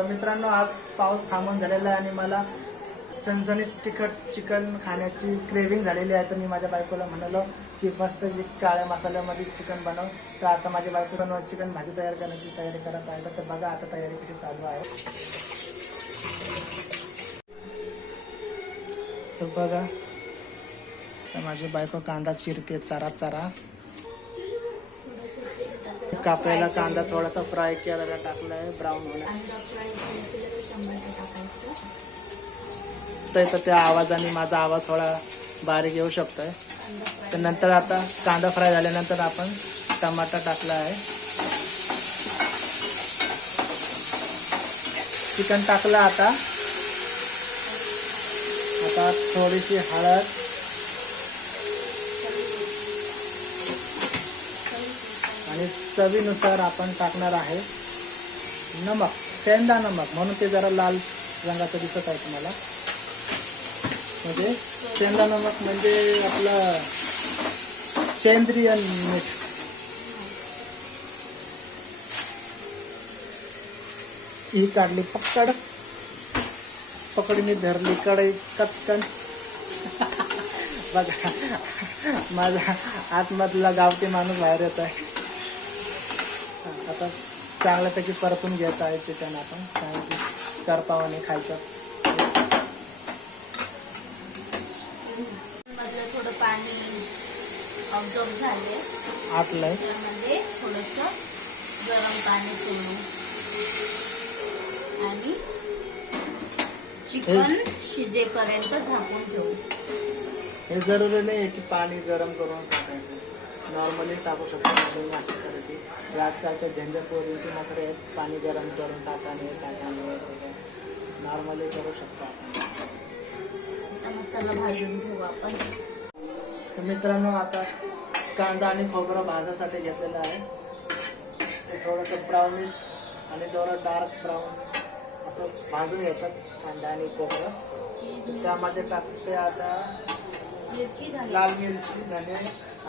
तर मित्रांनो, आज पाऊस थांबून झालेला आहे आणि मला झणझणीत तिखट चिकन खाण्याची क्रेविंग झालेली आहे. तर मी माझ्या बायकोला म्हणालो की मस्त काळ्या मसाल्यामध्ये चिकन बनव. तर आता माझ्या बायकोला चिकन भाजी तयार करण्याची तयारी करत आहे. तर बघा आता तयारी कशी चालू आहे. तर बघा, तर माझी बायको कांदा चिरते चारा. कापलेला कांदा थोडासा फ्राय केलेला टाकलाय ब्राऊन होण्यासाठी. तर त्या आवाजाने माझा आवाज थोडा बारीक येऊ शकतोय. तर नंतर आता कांदा फ्राय झाल्यानंतर आपण टमाटा टाकला आहे. चिकन टाकलं. आता थोडीशी हळद, आणि चवीनुसार आपण टाकणार आहे नमक, सेंधा नमक, म्हणून ते जरा लाल रंगाचं दिसत आहे तुम्हाला. म्हणजे सेंधा नमक म्हणजे आपलं सेंद्रिय मीठ. ही काढली पकडीने धरली कढई कचकन. बघा, माझा आतमधला गावठी माणूस बाहेर येत आहे. आता चांगल्यापैकी परतून घेत आहे चिकन. आपण चांगली करपावाने खायचं. थोडं पाणी ऑब्झर्व झाले आटलंय. त्यामध्ये थोडंसं गरम पाणी सोडू आणि चिकन शिजेपर्यंत झाकून ठेवू. हे जरुरी नाही आहे की पाणी गरम करून टाकायचं. नॉर्मली टाकू शकतो. अशी करायची. आजकालच्या झंझटपोरींची नखरे आहेत, पाणी गरम करून टाकाने नॉर्मली करू शकतो आपण. आता मसाला भाजून घेऊ आपण. तर मित्रांनो, आता कांदा आणि खोबरं भाजासाठी घेतलेलं आहे. ते थोडंसं ब्राउनिश आणि थोडं डार्क ब्राऊन असं भाजून घ्यायचं कांदा आणि खोबरं. त्यामध्ये टाकते आता लाल मिरची, धने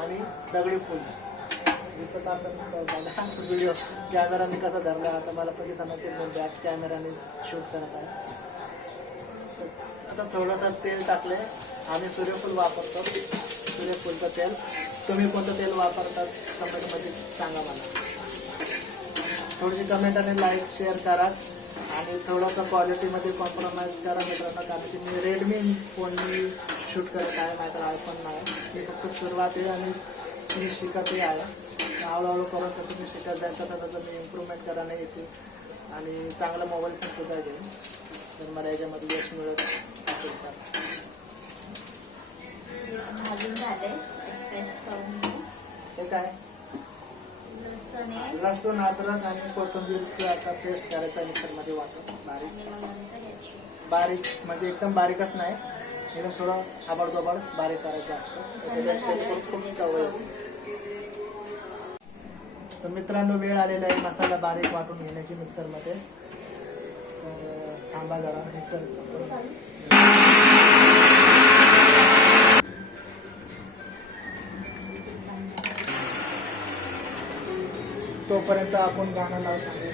आणि दगडी फूल. दिसत असेल बघा व्हिडिओ. कॅमेराने कसा धरला आता मला कधी समजते. बॅक कॅमेराने शूट करत आहे. आता थोडंसं तेल टाकले. आम्ही सूर्यफूल वापरतो. सूर्यफूलचं तेल. तुम्ही कोणतं तेल वापरतात कमेंटमध्ये सांगा मला. थोडीशी कमेंट आणि लाईक शेअर करा. आणि थोडंसं क्वालिटीमध्ये कॉम्प्रोमाइज करा मित्रांनो. कारण की मी रेडमी फोननी शूट करत आहे, माझा आयफोन नाही. मी फक्त सुरुवात आहे आणि मी शिकतही आहे. हळूहळू करून तर तुम्ही शिकत जायचं. तर त्याचं मी इम्प्रूव्हमेंट करायला येते आणि चांगला मोबाईल पण सुद्धा घेईन तर मला याच्यामध्ये यश मिळत असेल तर. भाजून झाले. पेस्ट करून घेऊ. हे काय लसूण, अद्रक आणि कोथिंबीरचं आता पेस्ट करायचं मिक्सरमध्ये वाटून बारीक म्हणजे एकदम बारीकच नाही, एकदम थोडं आबडधोबड बारीक करायचं असतं. खूप चव येते. तर मित्रांनो, वेळ आलेला आहे मसाला बारीक वाटून घेण्याची मिक्सरमध्ये. थांबा जरा मिक्सर. तोपर्यंत आपण गाणं लावू सांगू.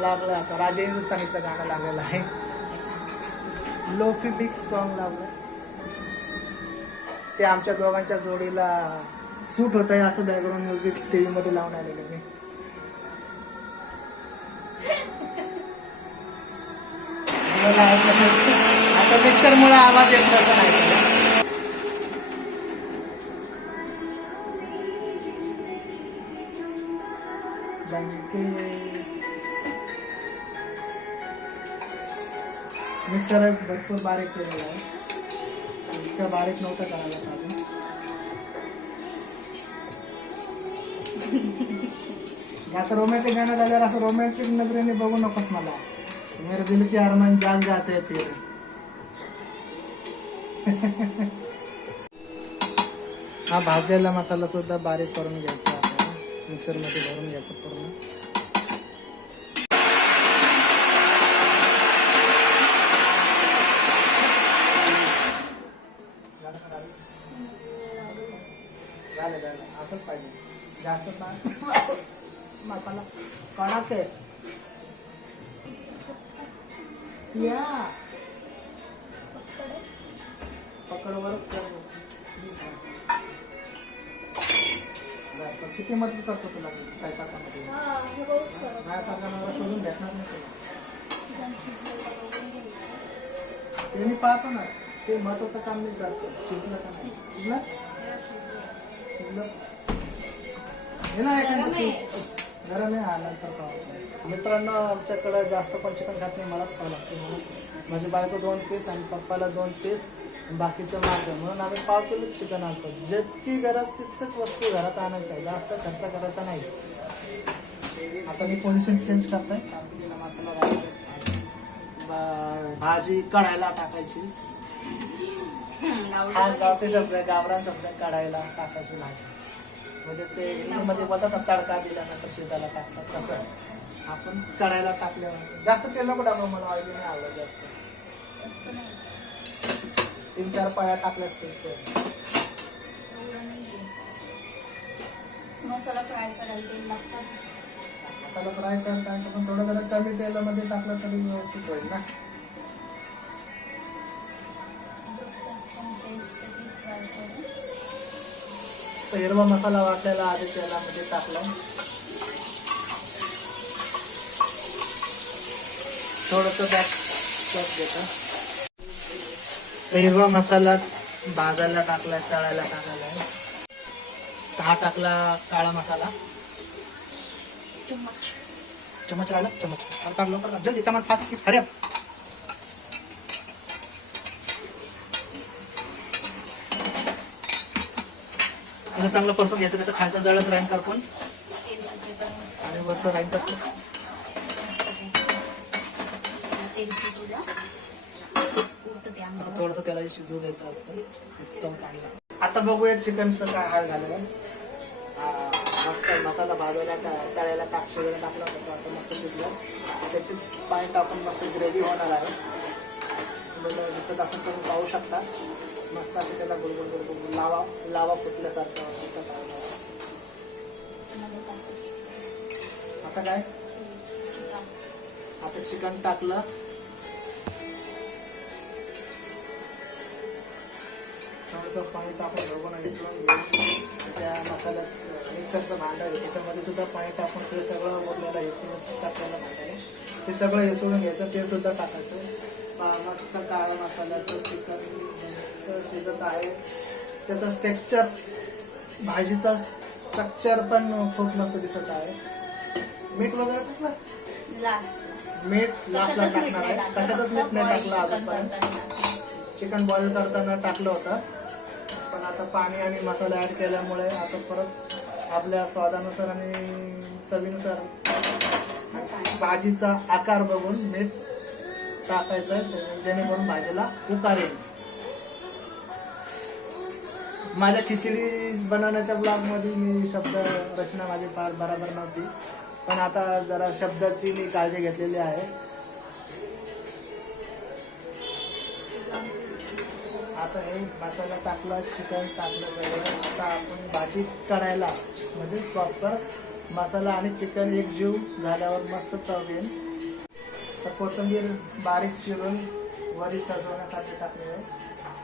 लागलं आता राजे हिंदुस्थानीचं गाणं लागलेलं आहे. लोफी बिग सॉन्ग लावलं. ते आमच्या दोघांच्या जोडीला सूट होत आहे असं बॅकग्राऊंड म्युझिक टीव्ही मध्ये लावून आलेलं मी. आता मिक्सर मुळे आवाज येत तसा नाही. मिक्सर भरपूर बारीक केलेला आहे. इतकं बारीक नव्हतं करायला पाहिजे. आता रोमॅन्टिक गाणं झाल्यावर असं रोमॅन्टिक नजरेने बघू नकोस मला. मेरे दिल की अरमान जाग जाते फिर. हा भाजलेला मसाला सुद्धा बारीक करून घ्यायचा आपल्याला. मिक्सरमध्ये भरून घ्यायचं पूर्ण. झालं असंच पाहिजे. जास्त मसाला कडक आहे या पकडवरच कर. किती मदत करतो तुला स्वयंपाकामध्ये? माझ्यासारखा मला शोधून भेटणार नाही तुला. ते मी पाहतो ना, ते महत्वाचं काम मी करतो. शिजलं का नाही? शिजलं शिजलं हे ना एखादं गरम आहे. हा नंतर खावा. मित्रांनो आमच्याकडं जास्त पण चिकन खात नाही, मलाच खावं लागतं. म्हणून माझी बायको 2 पीस आणि पप्पाला 2 पीस, बाकीचं माझं. म्हणून आम्ही 5 किलो चिकन आणतो. जितकी गरज तितकंच वस्तू घरात आणायच्या, जास्त खर्च करायचा नाही. आता मी पोझिशन चेंज करतोय. मसाला घालायचा, भाजी कढायला टाकायची. हा गावठी शब्द आहे, गावरान शब्द आहे. कढायला टाकायची भाजी, म्हणजे ते हिंदीमध्ये बोलतात ना तडका दिल्यानंतर शिजायला टाकतात, तसं आपण कढायला टाकल्यावर. जास्त तेल नको टाकू, मला ऑइली नाही आवडत जास्त. 3-4 पाया टाकल्या असतील. मसाला फ्राय करायला तेल लागतात. मसाला फ्राय करता पण थोडं जरा कमी तेलामध्ये टाकलं तरी व्यवस्थित होईल ना. तर हिरवा मसाला वाटलेला आधी तेलामध्ये टाकला. थोडंसं बॅक घेतो. तर हिरवा मसाला भाजायला टाकलाय, तळायला टाकायला आहे. हा टाकला काळा मसाला. चमच लागला, चमच टाकलो. जल्दी टमाट फास्ट हरे. चांगलं परतून घ्यायचं, त्याचं खायचं जळत राहील करपून आणि वरतं राहील करतो. थोडस त्याला शिजवू द्यायचं असतं, चव चांगला. आता बघूया चिकनचं काय हाल झालं. मस्त मसाला भाजायला तळायला शिजायला टाकला होता, आता मस्त शिजलं. त्याची पाणी टाकून मस्त ग्रेव्ही होणार आहे. दिसत असं तुम्ही पाहू शकता. मस्त अशी त्याला गुलगुल गुलगुल लावा फुटल्यासारखं दिसत आहे. आता काय, आता चिकन टाकलं. थोडंसं पाणी टाकून बघून विसरून घेऊन त्या मसाल्यात मिक्सरचं भांडं आहे, त्याच्यामध्ये सुद्धा पाणी टाकून ते सगळं उरलेलं हेसळून टाकलेलं भांडं आहे, ते सगळं हेसळून घ्यायचं. ते सुद्धा टाकायचं. मस्त काळा मसाल्याचं चिकन मस्त शिजत आहे. त्याचं स्ट्रक्चर, भाजीचा स्ट्रक्चर पण खूप मस्त दिसत आहे. मीठ वगैरे टाकलं, मीठ लास्टला टाकणार आहे. कशातच मीठ नाही टाकलं अजूनपर्यंत. चिकन बॉईल करताना टाकलं होतं, पण आता पाणी आणि मसाला ॲड केल्यामुळे आता परत आपल्या स्वादानुसार आणि चवीनुसार भाजीचा आकार बघून मीठ टाकायचं आहे, जेणेकरून भाजीला उकार येईल. माझ्या खिचडी बनवण्याच्या ब्लॉगमध्ये मी शब्द रचना माझी फार बरोबर नव्हती, पण आता जरा शब्दाची मी काळजी घेतलेली आहे. आता हे मसाला टाकला, चिकन टाकलं सगळं. आता आपण भाजी काढायला, म्हणजे प्रॉपर मसाला आणि चिकन एक जीव झाल्यावर मस्त चव येईल. तर कोथिंबीर बारीक चिरून वरी सजवण्यासाठी टाकले आहे.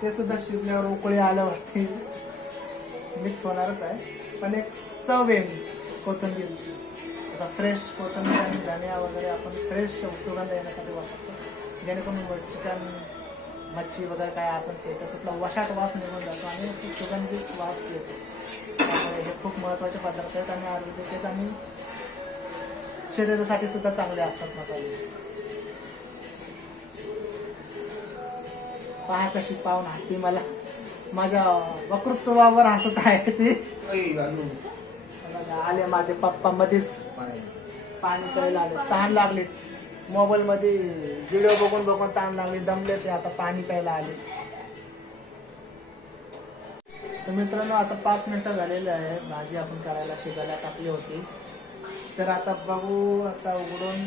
ते सुद्धा शिजल्यावर उकळी आल्यावरती मिक्स होणारच आहे, पण एक चव येईल कोथिंबीरची. असा फ्रेश कोथिंबीर आणि धनिया वगैरे आपण फ्रेश सुगंध येण्यासाठी वापरतो, जेणेकरून चिकन मच्छी वगैरे काय असेल ते त्याच्यातला वशाट वास निघून जातो आणि सुगंधित वास येतो. त्यामुळे हे खूप महत्त्वाचे पदार्थ आहेत आणि आरोग्याचे आहेत आणि शरीरासाठी सुद्धा चांगले असतात मसाले. पहा कशी पाहून हसती, मला माझ्या वक्तृत्वावर हसत आहे ती. आले माझे पप्पा मध्येच पाणी प्यायला आले, तहान लागली. मोबाईल मध्ये व्हिडिओ बघून बघून तहान लागली, दमले ते, आता पाणी प्यायला आले. तर मित्रांनो आता 5 मिनिटं झालेले आहे. भाजी आपण करायला शिजायला टाकली होती. तर आता बघू, आता उघडून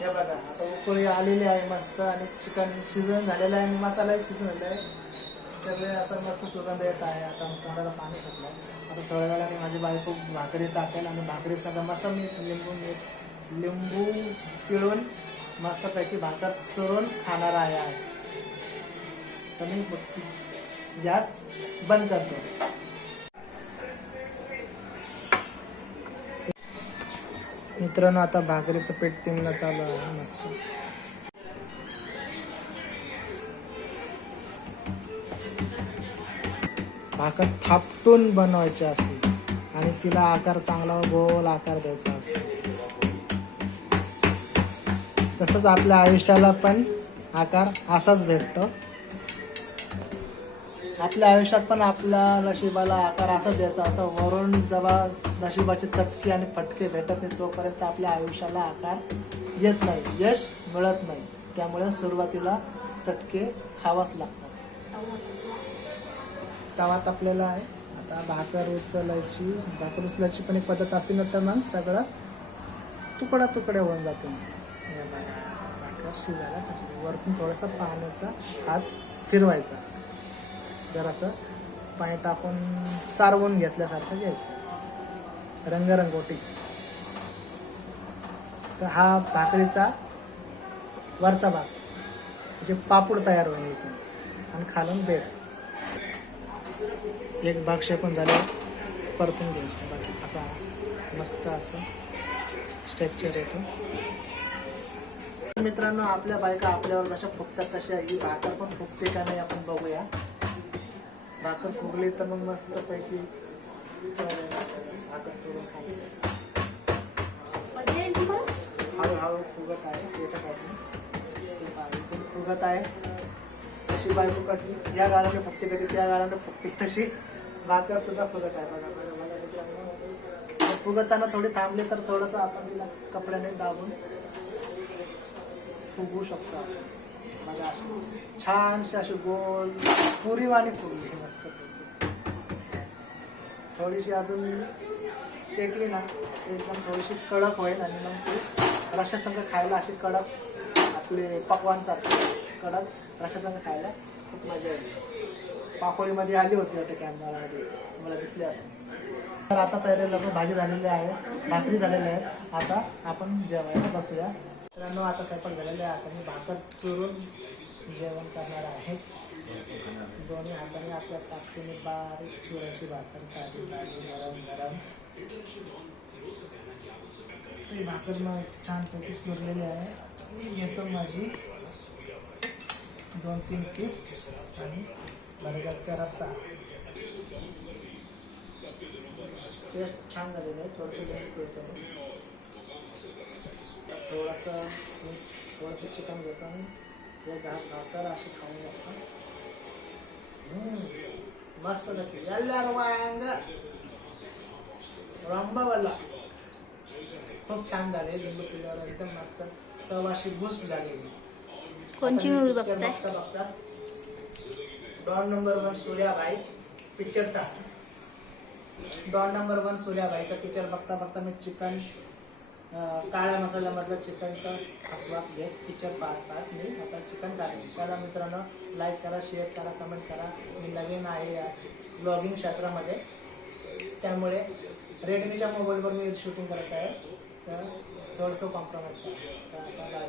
हे बघा, आता उकळी आलेली आहे मस्त आणि चिकन शिजून झालेलं आहे आणि मसालाही शिजून झालेला आहे. सगळे असं मस्त सुगंध येत आहे. आता तोंडाला पाणी सुटलं. आता थोड्या वेळाने माझी बायको भाकरी टाकेल आणि भाकरी सगळं मस्त मी लिंबू पिळून मस्तपैकी भाकर चुरून खाणार आहे आज. तर मी गॅस बंद करतो. मित्रांनो आता भाकरीचं पीठ तिळणं चालू आहे मस्त. भाकर थापटून बनवायची असते आणि तिला आकार चांगला गोल आकार द्यायचा असतो. तसंच आपल्या आयुष्याला पण आकार असाच भेटतो. आपल्या आयुष्यात पण आपल्या नशिबाला आकार असाच द्यायचा असतो. वरून जेव्हा नशिबाची चटकी आणि फटके भेटत नाही तोपर्यंत आपल्या आयुष्याला आकार येत नाही, यश मिळत नाही. त्यामुळे सुरुवातीला चटके खावाच लागतात. तवा तापलेला आहे. आता भाकर उचलायची पण एक पद्धत असते. नंतर मग सगळं तुकडे होऊन जाते. भाकर शिजायला टाकली. वरतून थोडासा पाण्याचा हात फिरवायचा. जरासं पाणी टाकून सारवून घेतल्यासारखं घ्यायचं रंगरंगोटी. तर हा भाकरीचा वरचा भाग म्हणजे पापूड तयार होईल इथून आणि खालून बेस. एक भाग शेकून झाल्यावर परतून घ्यायचा. असा मस्त असं स्ट्रक्चर येतो. मित्रांनो आपल्या बायका आपल्यावर जशा फुगतात तशा ही भाकर पण फुगते का नाही आपण बघूया. भाकर फुगली तर मग मस्त पैकी भाकर चोरून हळूहळू फुगत आहे. फुगत आहे तशी बायको कशी या गाळाने फुगते कधी त्या गाळाने फुगते तशी भाकर सुद्धा फुगत आहे. बघा मित्रांनो फुगताना थोडी थांबली तर थोडंसं आपण तिला कपड्याने दाबून फुगवू शकतो. बघा छानशी अशी गोल पुरीवाणी फुगली मस्त. थोडीशी अजून शेकली ना एकदम थोडीशी कडक होईल आणि मग ती रश्श्यासंग खायला अशी कडक आपले पकवानसारखी कडक रश्श्यासंग खायला खूप मजा येईल. पाकोळीमध्ये आली होती वाटते कॅमेरामध्ये तुम्हाला दिसली असेल. तर आता तयारी भाजी झालेली आहे, भाकरी झालेल्या आहेत. आता आपण जेवायला बसूया. मित्रांनो आता स्वयंपाक झालेला आहे. आता मी भाकर चुरून जेवण करणार आहे. दोन्ही हाताने आपल्या ताकदीने बारीक चुरायची भाकर ताजी ताजी गरम गरम. ती भाकर मग छानपैकी चुरलेली आहे. मी घेतो माझी 2-3 पीस आणि बर्गरचा रस्सा. टेस्ट छान झालेलं आहे. थोडंसं चिकन घेतो आणि ते घास भाकर अशी खाऊन लागतो. मस्त नक्की ಎಲ್ಲರೂ वांग रंबावाला खूप छान झाले. लिंबू पिल्यावर एकदम मस्त चव अशी बुस्ट झालेली. कोणची मूवी बघताय? बघता डॉन नंबर 1 सूर्याबाई पिक्चरचा. डॉन नंबर 1 सूर्याबाईचा पिक्चर बघता बघता मी चिकन काळ्या मसाल्यामधलं चिकनचा आस्वाद घेत पिक्चर पाहत मी आता चिकन काढेल. चला मित्रांनो लाईक करा, शेअर करा, कमेंट करा. मी नवीन आहे या ब्लॉगिंग क्षेत्रामध्ये त्यामुळे रेडमीच्या मोबाईलवर मी शूटिंग करत आहे. तर थोडंसं कॉम्प्रोमाइज करा.